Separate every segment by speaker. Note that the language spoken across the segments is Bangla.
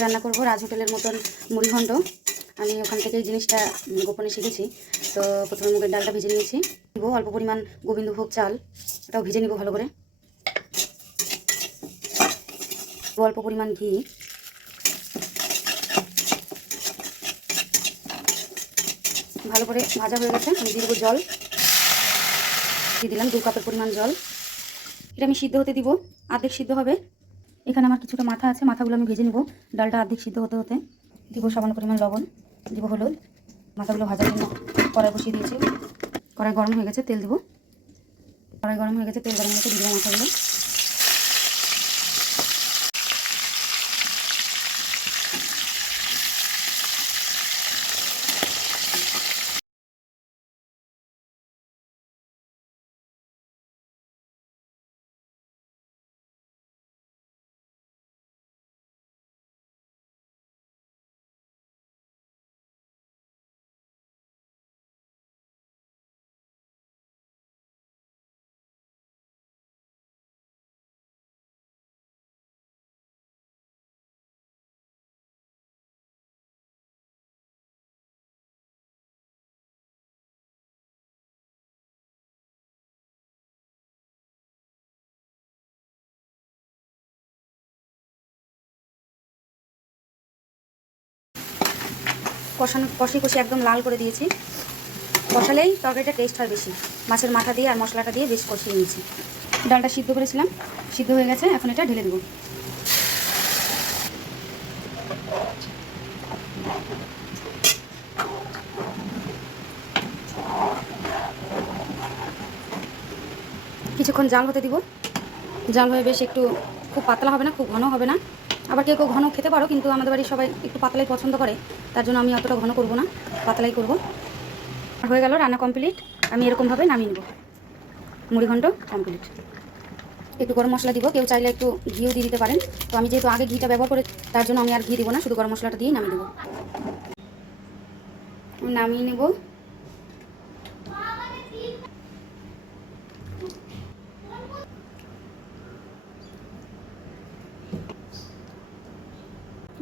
Speaker 1: রান্না করব রাজ হোটেলের মতন মুড়িঘণ্ট। আমি ওখান থেকে এই জিনিসটা গোপনে শিখেছি। তো প্রথমে মুগের ডালটা ভেজে নিয়েছি। দিব অল্প পরিমাণ গোবিন্দভোগ চাল। ওটাও ভেজে নিব ভালো করে। অল্প পরিমাণ ঘি। ভালো করে ভাজা হয়ে গেছে, আমি দিয়ে দেবো জল। দিয়ে দিলাম দু কাপের পরিমাণ জল। এটা আমি সিদ্ধ হতে দিব। অর্ধেক সিদ্ধ হবে। এখানে আমার কিছুটা মাথা আছে, মাথাগুলো আমি ভেজে নেব। ডালটা অর্ধেক সিদ্ধ হতে হতে দিব সামান্য পরিমাণ লবণ, দিব হলুদ, মাথাগুলো ভাজার জন্য কড়াই বসিয়ে দিয়েছি। কড়াই গরম হয়ে গেছে, তেল দেবো। কড়াই গরম হয়ে গেছে, তেল গরম হয়ে গেছে দিব মাথাগুলো। কষানো, কষি কষি একদম লাল করে দিয়েছি। কষালেই তরকারিটা টেস্ট হয় বেশি। মাছের মাথা দিয়ে আর মশলাটা দিয়ে বেশ কষিয়ে নিয়েছি। ডালটা সিদ্ধ করেছিলাম। সিদ্ধ হয়ে গেছে, এখন এটা ঢেলে দেবো। কিছুক্ষণ জাল হতে দিব। জাল হয়ে বেশ একটু খুব পাতলা হবে না, খুব ঘন হবে না। আবার কেউ কেউ ঘন খেতে পারো, কিন্তু আমাদের বাড়ির সবাই একটু পাতলাই পছন্দ করে, তার জন্য আমি অতটা ঘন করব না, পাতলাই করব। আর হয়ে গেল রান্না কমপ্লিট আমি এরকমভাবে নামিয়ে নেব। মুড়িঘণ্ট কমপ্লিট একটু গরম মশলা দিব, কেউ চাইলে একটু ঘিও দিয়ে দিতে পারেন। তো আমি যেহেতু আগে ঘিটা ব্যবহার করে, তার জন্য আমি আর ঘি দিব না, শুধু গরম মশলাটা দিয়েই নামিয়ে দেবো। নামিয়ে নেব।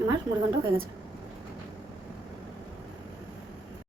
Speaker 1: আমার মুড়িঘণ্ট হয়ে গেছে।